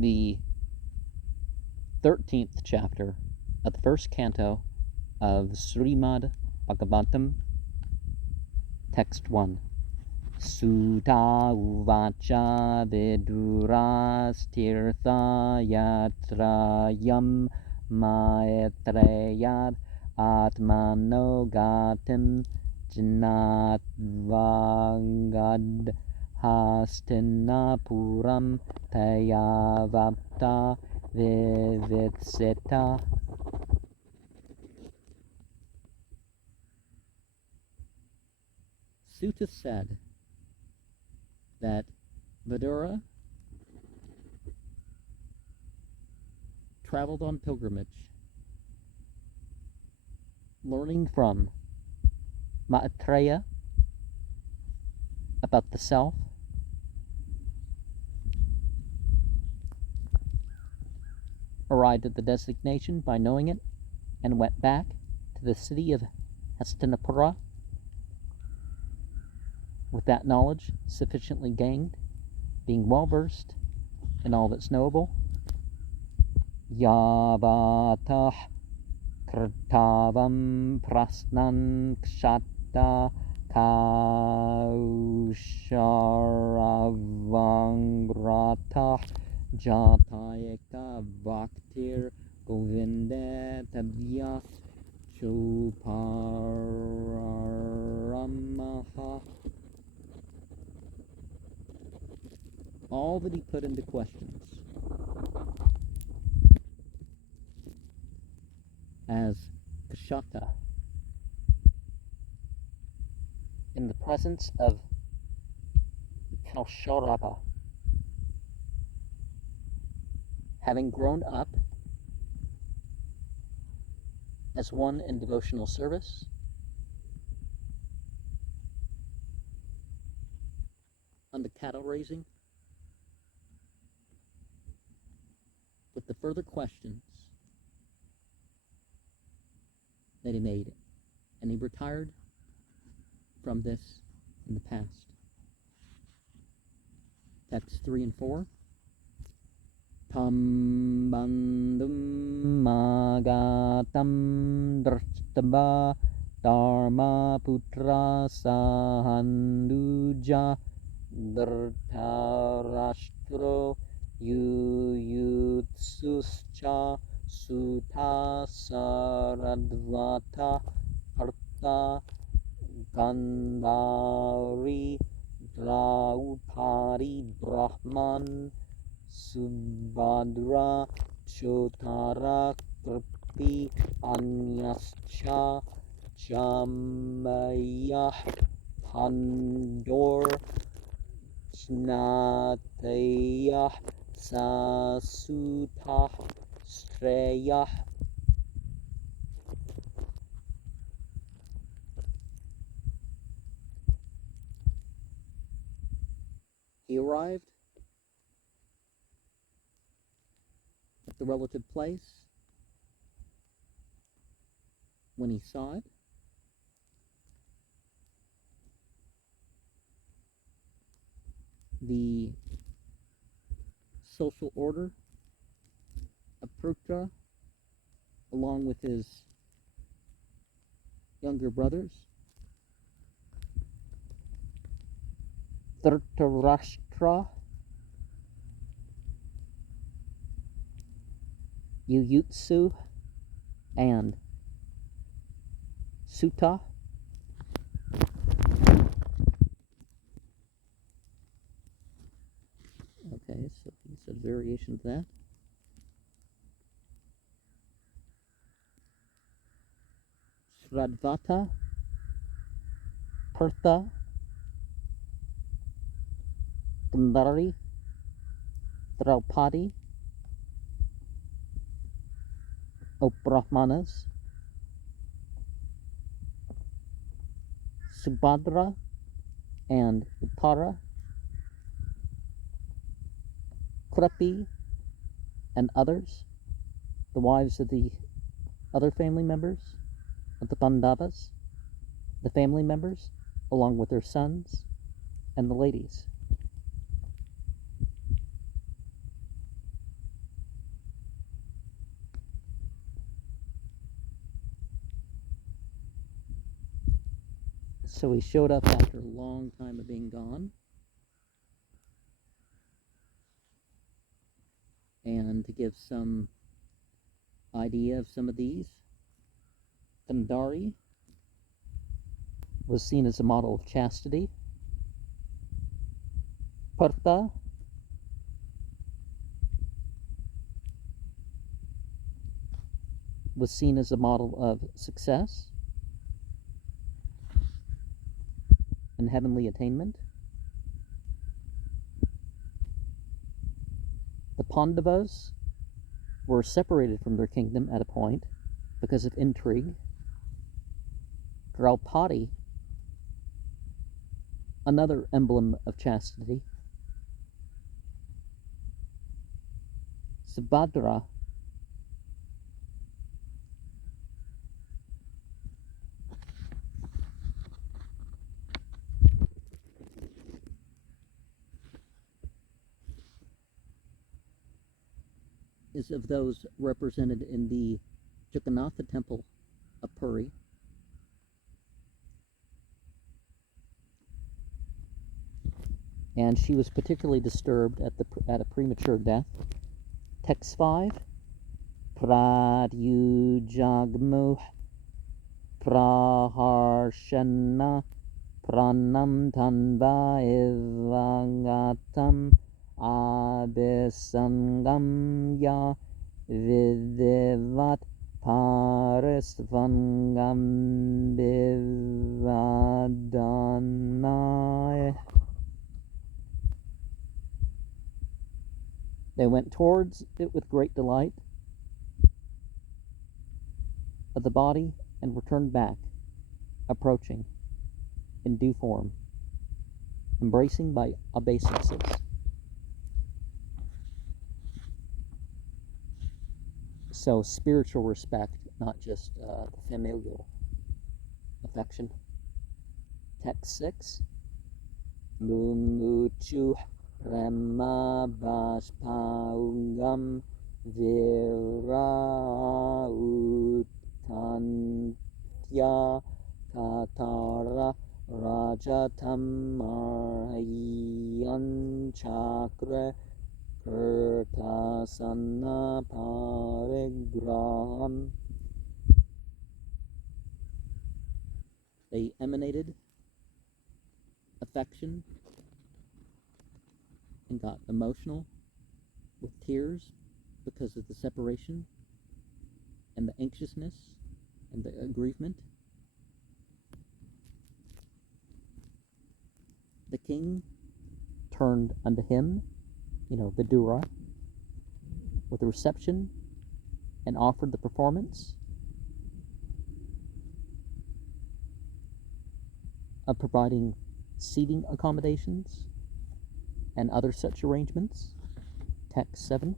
the 13th chapter of the first canto of Srimad Bhagavatam, text 1. Sutta uvacha vidurastirtha yatrayam maetreyad atmanogatim jnatvagad hastinapuram tayavapta vivitsita. Sutta said that Vidura traveled on pilgrimage, learning from Maitreya about the self, arrived at the designation by knowing it, and went back to the city of Hastinapura with that knowledge sufficiently gained, being well versed in all that's knowable. Yavatah krtavam prasnan kshata kausharavangrata jatayaka bhaktir govinde tavyas chuparamaha. All that he put into questions as Kshata in the presence of Kausharava, having grown up as one in devotional service, on the cattle raising, with the further questions that he made, and he retired from this in the past. Texts 3 and 4. Tam bandhum magatam drstaba dharma putra sahanduja dhartarashtro yuyutsuscha sutta saradvata artha gandhari draupadi brahman subhadra chotara kripi anyascha jamayah pandor snatayah sasutah streyah. He arrived at the relative place. When he saw it, the social order of Prutra, along with his younger brothers, Dhritarashtra, Yuyutsu, and Sutta, okay, so he said variation of that. Sradvata, Pertha, Gandhari, Draupadi, O Brahmanas, Subhadra, and Uttara, Kripi, and others, the wives of the other family members of the Pandavas, the family members, along with their sons and the ladies. So he showed up after a long time of being gone. And to give some idea of some of these, Thandari was seen as a model of chastity. Partha was seen as a model of success and heavenly attainment. The Pandavas were separated from their kingdom at a point because of intrigue. Draupadi, another emblem of chastity. Subhadra, is of those represented in the Jagannatha temple of Puri. And she was particularly disturbed at a premature death. Text 5. Pradyujagmuh praharshana pranam tanva ivangatam abhisangam ya vidivat parisvangam bivadanai. They went towards it with great delight of the body and returned back, approaching in due form, embracing by obeisances. So spiritual respect, not just the familial affection. Text 6. Mumuchu Rema Bashpaungam Virautantya Tatara Rajatam Chakra Kirtasana Parigraham. They emanated affection and got emotional with tears because of the separation and the anxiousness and the aggrievement. The king turned unto him, Vidura, with a reception and offered the performance of providing seating accommodations and other such arrangements. Text 7.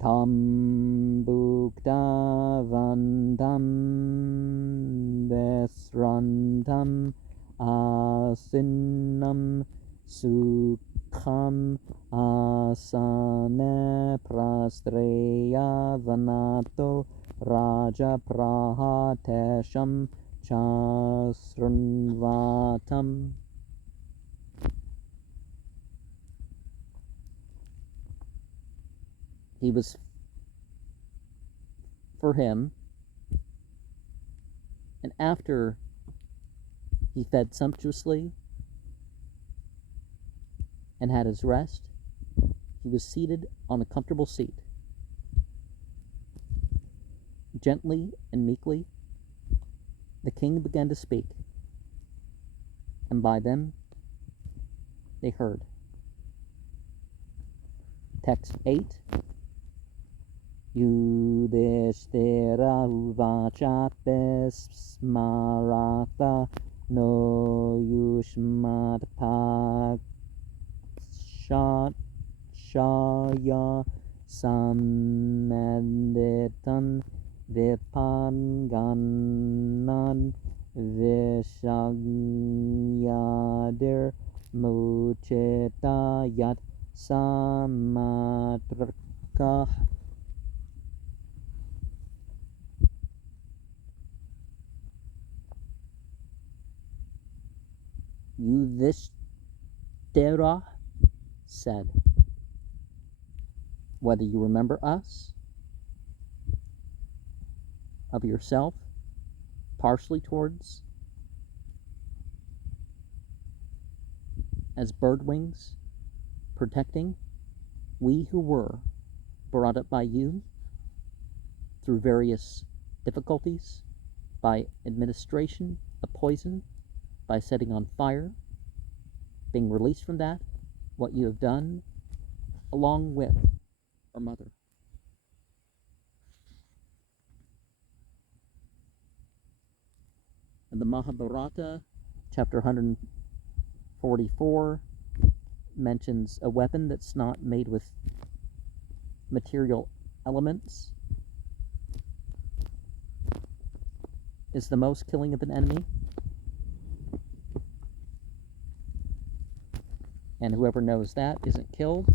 Tam bukta vandam vesrantam asinnam sukham asane prastreya vanato raja prahatesham chasrunvatam. He was for him, and after he fed sumptuously and had his rest, he was seated on a comfortable seat. Gently and meekly, the king began to speak, and by them they heard. Text 8. Yudhishthira uvacha smaratha no yushmat pakshat shaya sameditan vipanganan vishagyadir mucheta yat samatraka. Yudhishthira said, whether you remember us, of yourself, partially towards as bird wings, protecting, we who were brought up by you through various difficulties, by administration of poison, by setting on fire, being released from that, what you have done, along with our mother. And the Mahabharata, chapter 144, mentions a weapon that's not made with material elements is the most killing of an enemy. And whoever knows that isn't killed,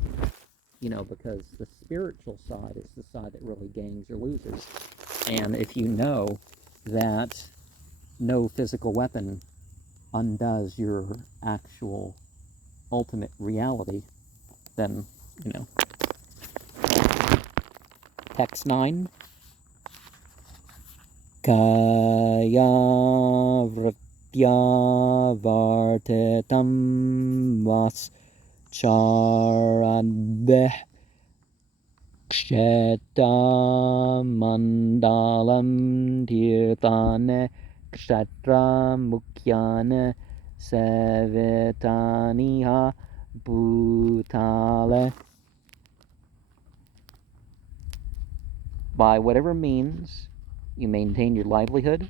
because the spiritual side is the side that really gains or loses. And if you know that no physical weapon undoes your actual ultimate reality, then, Text 9. Kaya vritya vartitam vas charadbeh ksheta mandalam tirtane kshetra mukyane sevetaniha bhutale. By whatever means you maintain your livelihood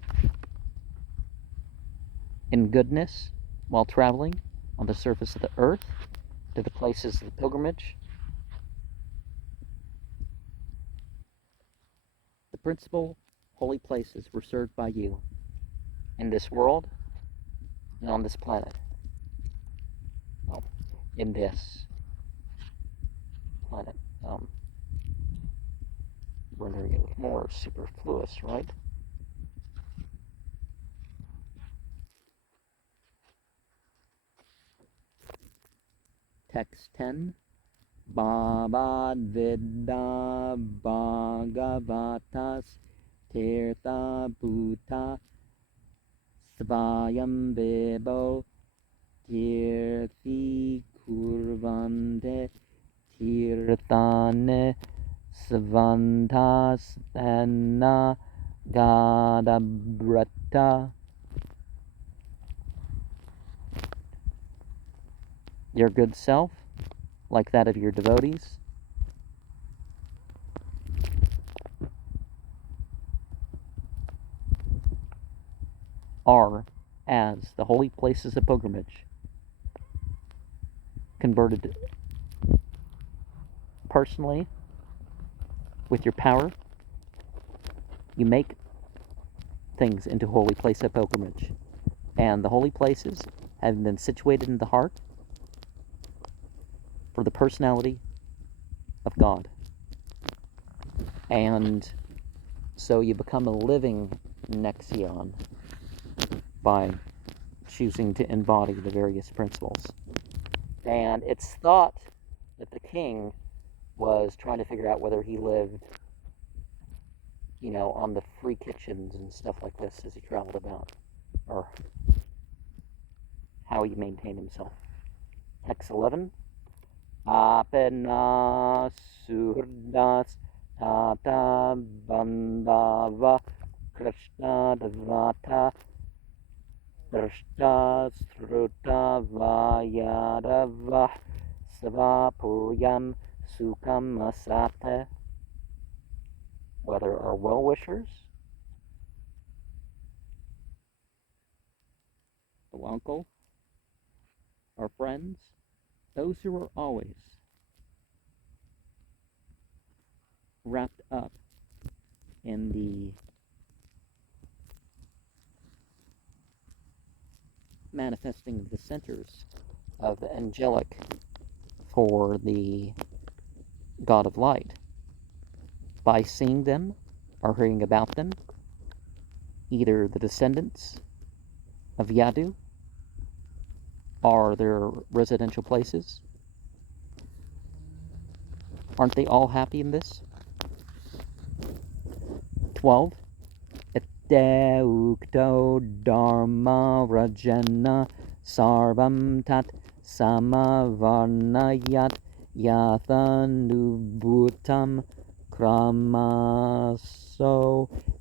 in goodness while traveling on the surface of the earth to the places of pilgrimage. The principal holy places were served by you in this world and on this planet. Well, in this planet. Rendering it more superfluous, right? Text 10. Bhavad Vidya Bhagavatas Tirtha Bhuta Svayam Bebo Tirthi Kurvante Tirthane Svantasthana Gadabrata. Your good self, like that of your devotees, are as the holy places of pilgrimage, converted personally with your power. You make things into holy place of pilgrimage, and the holy places have been situated in the heart for the personality of God. And so you become a living Nexion by choosing to embody the various principles. And it's thought that the king was trying to figure out whether he lived, on the free kitchens and stuff like this as he traveled about, or how he maintained himself. Text 11. Apena surdas tata bandava krishna dvata drashta sruta vayadava svapuryan sukam asate. Whether our well-wishers, the uncle, our friends, those who are always wrapped up in the manifesting the centers of the angelic for the God of light, by seeing them or hearing about them, either the descendants of Yadu are their residential places. Aren't they all happy in this? 12. Ukto dharma rajana sarvam tat samavarnayat yathanubhutam kramaso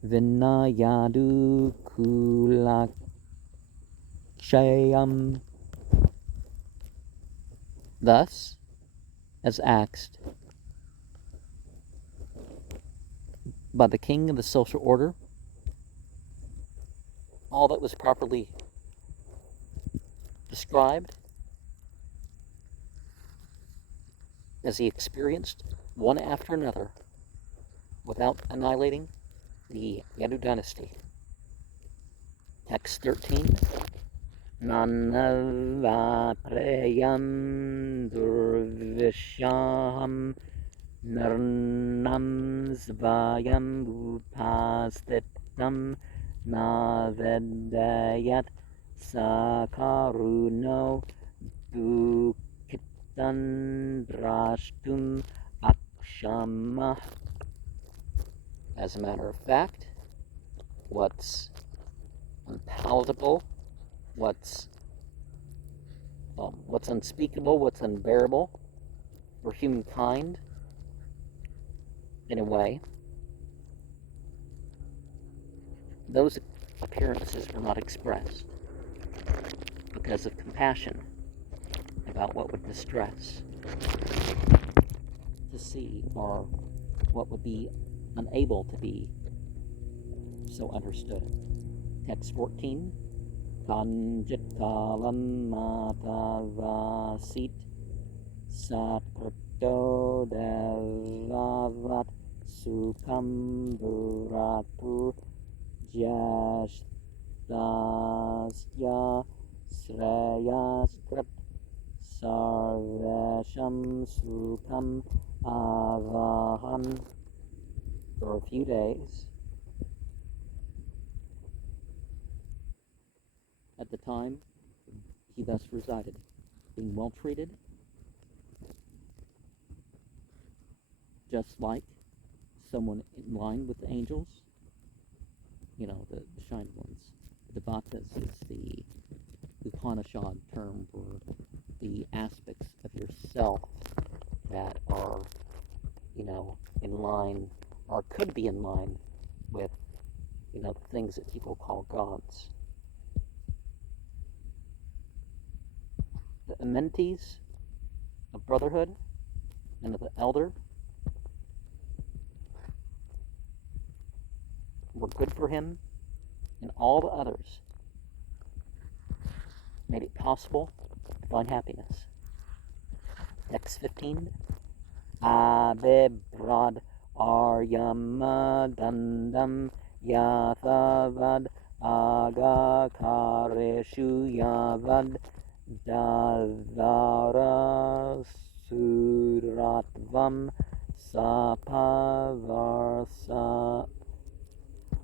vinayadu kulakshayam. Thus, as asked by the king of the social order, all that was properly described as he experienced one after another without annihilating the Yadu dynasty. Text 13. Nanava preyam durvisham nirnam svayam upastitam navedayat sakaruno dukitan drashtum akshama. As a matter of fact, what's unpalatable, what's unspeakable, what's unbearable for humankind, in a way, those appearances were not expressed because of compassion about what would distress to see, or what would be unable to be so understood. Text 14. Kanjitalam matavasit satkrito devavat sukam buratu jastasya sreyaskrit sarvesham sukam avahan. For a few days, at the time he thus resided, being well treated, just like someone in line with the angels, the shining ones. Devatas is the Upanishad term for the aspects of yourself that are, in line, or could be in line with, the things that people call gods. The amenities of brotherhood and of the elder were good for him, and all the others made it possible to find happiness. Text 15. Abibrad Aryamadandam Yathavad Agakareshu Yavad Davara Suratvam Sapavarsa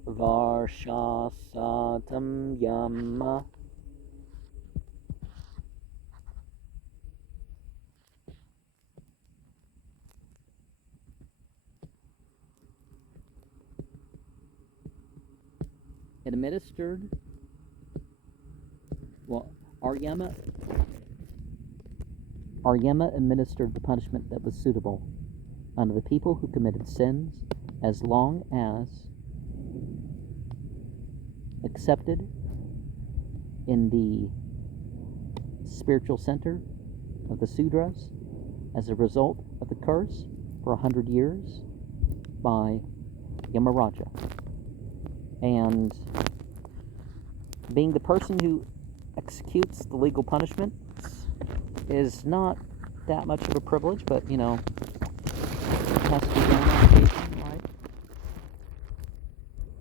Varshasatam Yama. It administered, Aryama administered the punishment that was suitable unto the people who committed sins, as long as accepted in the spiritual center of the Sudras as a result of the curse for 100 years by Yamaraja. And being the person who executes the legal punishments is not that much of a privilege, but it has to be done on occasion, right?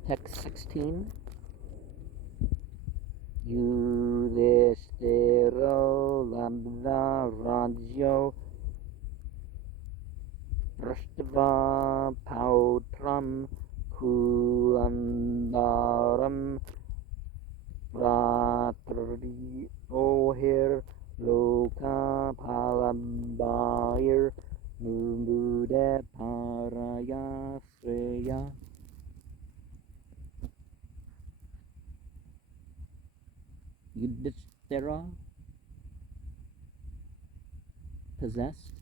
Text 16. Yudhishthiro labdha rajyo prashtva pautram kulandaram ratri ohir Loka Palabayir Mumude Paraya Sreya. Yudhishthira possessed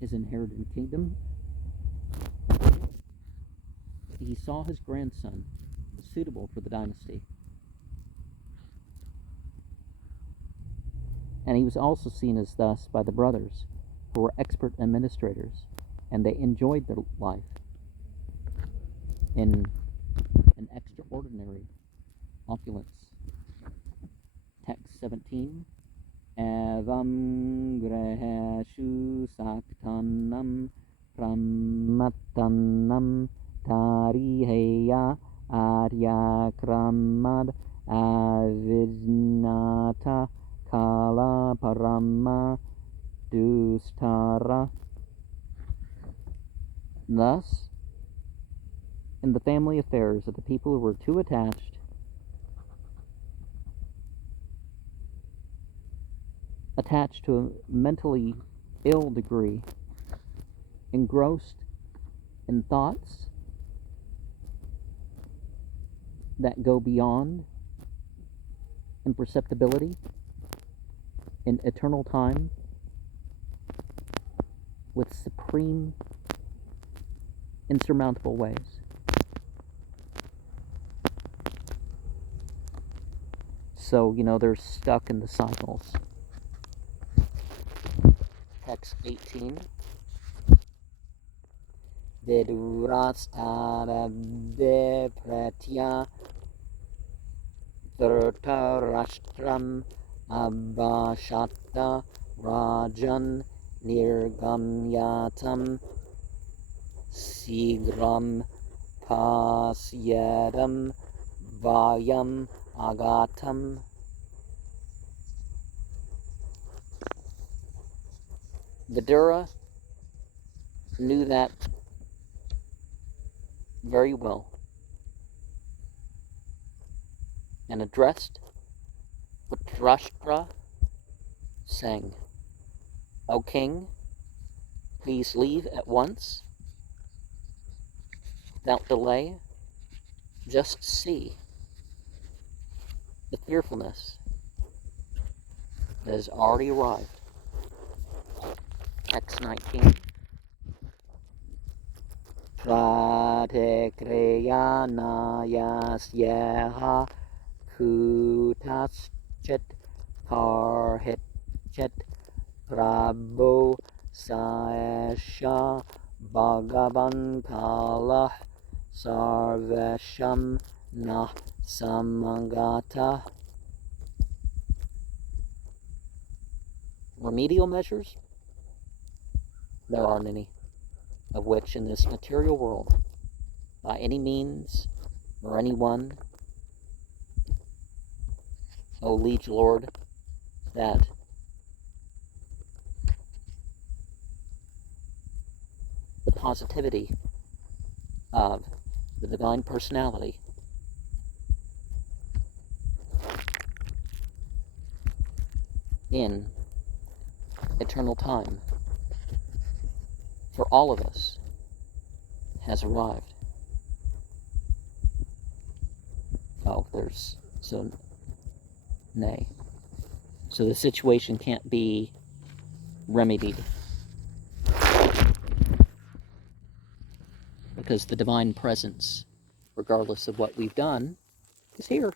his inherited kingdom. He saw his grandson suitable for the dynasty. And he was also seen as thus by the brothers, who were expert administrators, and they enjoyed their life in an extraordinary opulence. Text 17. Evam greheshu saktanam pramattanam tariheya arya kramad avidnata kala parama dustara. Thus, in the family affairs of the people who were too attached to a mentally ill degree, engrossed in thoughts that go beyond imperceptibility in eternal time with supreme, insurmountable ways. So, they're stuck in the cycles. Text 18. Vidurastara depretya Dhritarashtram abhashata rajan nirgamyatam sigram pasyadam vayam agatam. Vidura knew that very well and addressed Dhritarashtra, saying, "O king, please leave at once, without delay. Just see the fearfulness that has already arrived." Text 19. Pratikriyanayasyaha kutaschit karhitchit prabhu saesha bhagavan kalah sarvesham nah samagata. Remedial measures? There aren't any, of which in this material world, by any means or anyone, O liege Lord, that the positivity of the Divine Personality in eternal time for all of us has arrived. Nay. So the situation can't be remedied because the divine presence, regardless of what we've done, is here.